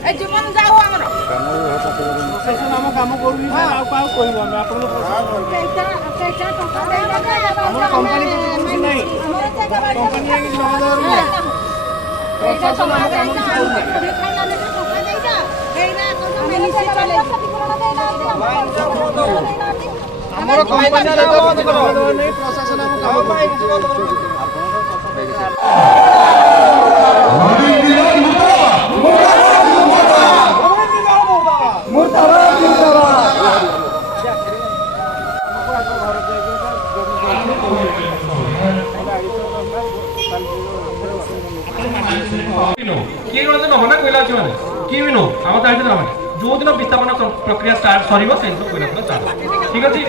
ए जीवन जाऊ हमरो प्रशासन हम काम करू आ का कहबो हम आपन पैसा टका दे हमर कंपनी कुछ नहीं कंपनी के जवाबदार नहीं प्रशासन हम काम करू हमर कंपनी रे तो जवाबदार नहीं प्रशासन हम काम करू जो दिन विस्थापन प्रक्रिया स्टार्ट सर से ठीक अच्छे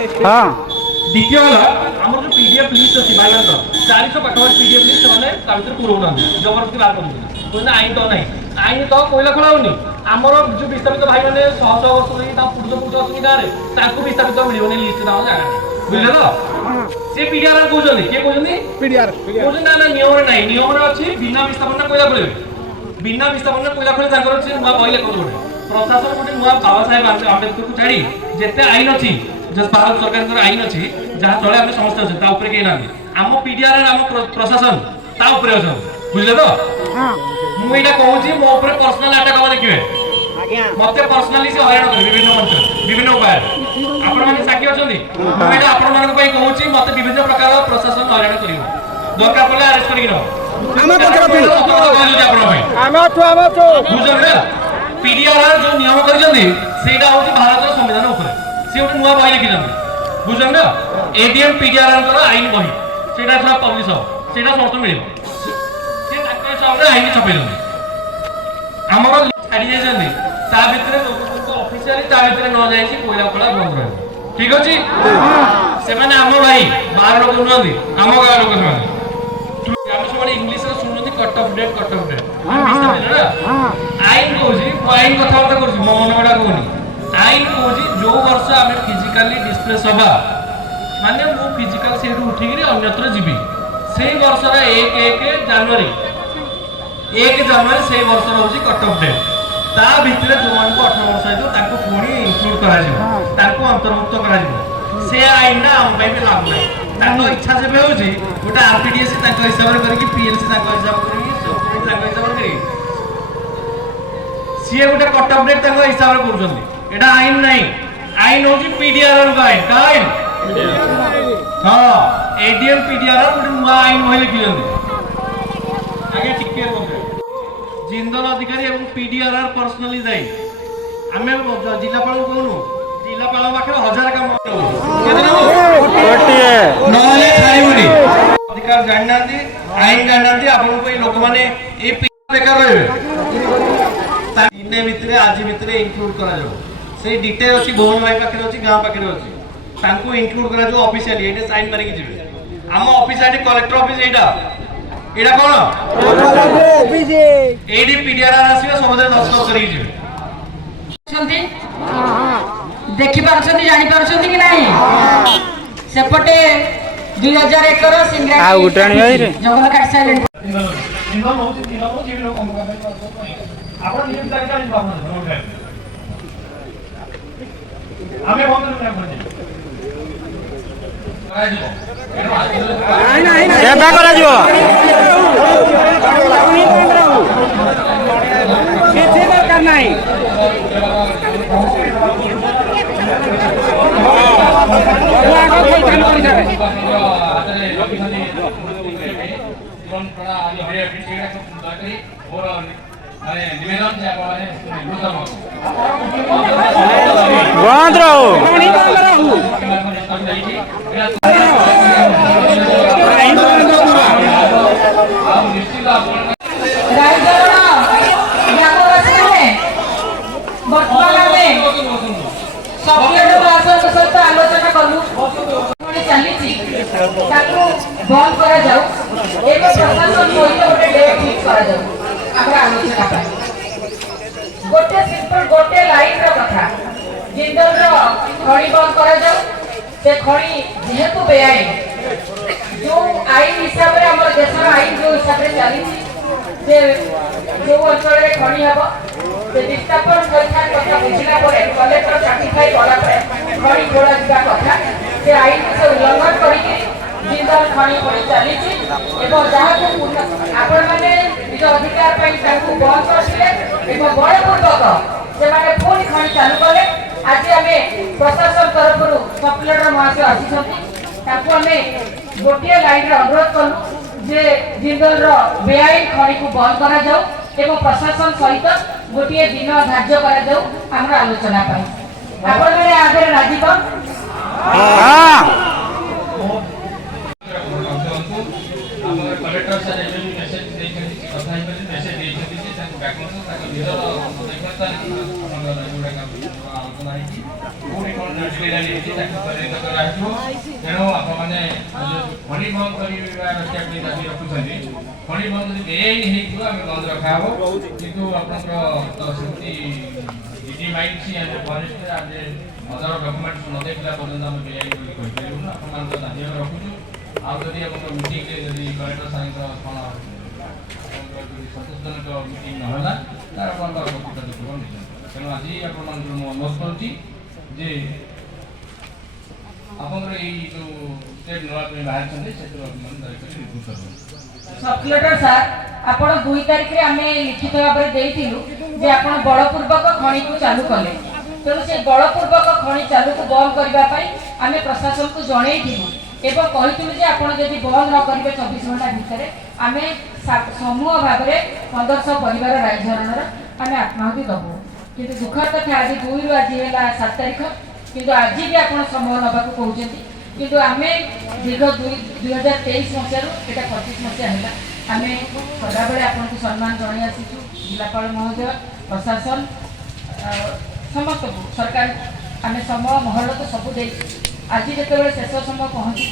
द्वितीय आम जो पीडीएफ लिस्ट अच्छी भाईमान 400 पाखापाखि पीडीएफ लिस्ट से पुरौना जबरदस्ती बाहर कर आईन तो ना आईन तो कोईला खोला होनी आमर जो विस्थापित भाई मैंने 100 वर्ष पुरुष पुरुष अच्छी गाँव में विस्थापित मिलने लिस्ट जगह बुझे तो से पीडीआर कहते किए कहते पीडीआर ना ना नियम ना नियम अच्छी बिना विस्थापन कोईला खोल बिना विस्थापन कोईला खोले नुआ बही लेख गोटे प्रशासन गोटे नुआ बाबा साहेब आंबेडकर को छाड़ी जिते आईन अच्छी भारत सरकार आईन अच्छी जहाँ तले आम समस्त अच्छे कहीं ना आम पीडीआर आम प्रशासन अच्छा बुझे तो मुझे कहूँ मो पर्सनाल आटाक हम देखिए मत पर्सनाली से हईराण कर विभिन्न मंच विभिन्न उपाय आपण मैंने साक्षी अच्छा मुझे आपण मान कहूँ मत विभिन्न प्रकार प्रशासन हईराण कर दरकार पड़े आरेस्ट कर पीडीआर जो नियम कर भारत संविधान सी गोटे नुआ बही लिखी बुझे ना एडीएम पीडीआर आईन बही से पब्लिश हो समस्त मिल आईन छपे आमर छाड़ी जाते ऑफिशियली न जाए कोईला खोला बंद रहा ठीक अच्छे से आम भाई बाहर लोग नुहति आम गाँव लोग सब इंग्लीश शुणुँच कट अफ डेट आईन कौन आईन कथबार्ता कर मो मन गड़ा कहूनी आईन कौन जो वर्ष आम फिजिकाली डिस्प्लेस हवा माने मु फिजिकाल से उठिक अन्यत्र जीवी से वर्ष 1 जनवरी से वर्ष रोज कट अफ डेट ता भितर जो 18 वर्ष है पुणी इनक्लूड कर अंतर्भुक्त कर से आईन आम लाभ ना इच्छा से गोटे आरपीडीएस हिसाब से पीएलसी हिसाब कर सी गोटे कट अफ डेट हिसाब से आईन नहीं आईन हूँ पीडीआर आईन आईन हाँ एडीएम पीडीआर गोटे नुआ आईन बही लिखी आगे टिके जिंदल अधिकारी और पीडीआर पर्सनली जाए आम जिलापाल कहूँ जिलापाल पाखे 1000 काम अधिकार जाना आईन जाना आपको लोक मैंने बेकार रहे दिने भितर आज भितर इनक्लूड कर डिटेल अच्छी भुवन भाई पाखे अच्छी गाँव पाखे अच्छी इनक्लूड कर ऑफिशियली ये साइन मारिक जी आम ऑफिस कलेक्टर ऑफिस एटा कौन एडी पीडीआर आसीबा सबदे दस्तखत करी जिवे देखि पारछन्ती जानि पारछन्ती कि नाही सेपटे 2001 रो सिंगरा आ उठाणी होई रे जंगल काट साइलेंट निनो होती जीवन कम आपण नियम तारिका नि बाबू आमे बंद नहीं करा जिवो किसी दरकार नहीं बंद रहो आलोचना कलु चली बंद करा जाऊ प्रशासन गोटे डेट फिक्स करा जाऊ आलोचना गोटे सिंपल गोटे लाइन कथा जिंदल खड़ी बंद करा जाऊ से खड़ी जेहेतु बेआईन जो आईन हिसाब से देश आईन जो हिसाब से चली जो अंचल खड़ी हम से विस्थापन परीक्षा कथा बुझिला परे कलेक्टर सर्टिफाई कला परे खणी खोला जिका कथा से आईन से उल्लंघन करिके जिंदल खणी पड़ी चली एवं जहाँ को पूर्ण आपण माने निज अधिकार पाई ताकू बंद करथिले एवं बलपूर्वक से माने पुणी खणी चालू कले। आज आमे प्रशासन तरफरु सप्लेटर महाशय आसीछथि ताकू आमे गोटे लाइन रे अनुरोध करू जे जिंदल रो बेआईन खणी को बंद करा जाऊ एवं प्रशासन सहित गोटे दिन धार्य करा जाऊ हमर आलोचना पाई। आपण माने आगे राजी तो कलेक्टर सर एवं मेसेज देइछथि कथा ही मेसेज देइछथि जे ताको बैकग्राउंड ताको निजर देखता जोडा काम आलोचना है कि कोनी कोन नजरेला लेछि ताको परिणत कराइबो तेनो आपण माने खणी बंद करिबा रक्षा पनि दाबी रखुछथि खणी बंद जदि बेआईन हेइथिबो आमे बंद रखाबो किंतु आपनकर तो सेति डीडी माइंडसी एंड फॉरेस्ट आज अदर डॉक्यूमेंट्स न देखला पर्यंत हम बेआईन बोली कहि परिबो ना आपण मान दाबी रखुछु आ जदि आपण मीटिंग रे जदि कलेक्टर साइंस कोन संतोषजनक मीटिंग न होला तार अपन बक्तव्य देखबो नहीं तेणु आज आपण मान अनुरोध करछि जे आपनकर एई जो स्टेट नवा पे बाहर छथि सेतो मन दरकारी रिपोर्ट करबो। सप्लेटर सर आपण 2 तारिख रे आमे लिखित भाबरे देइथिलु जे आपण बलपूर्वक खणी को चालू कले तेणु से बलपूर्वक खणी चालू को बंद करबा पई आमे प्रशासन को जणैथिलु एवं कहिथिलु जे आपण जदि बंद न करिवे 24 घंटा भितर आमे समूह भाबरे 1500 परिवार रायझरणर आमे आत्माहुति दबो किंतु दुखर कथा आज 2 रु आज हैला 7 तारिख किंतु आज भी आपण समूह नबा को कहउछथि किंतु आमे दीर्घ 2023 मसिया रु एटा 25 मसिया हैला आमे सदा बेले आपण को सम्मान जणाई आसीछु जिलापाल महोदय प्रशासन समस्त सरकार आमे समूह महल तो सब दे आज जिते शेष समय पहुँची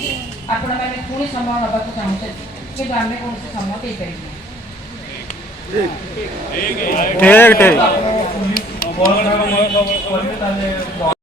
आपण मैंने पुणी समय नवा चाहते कि आम कौन समय दे पार।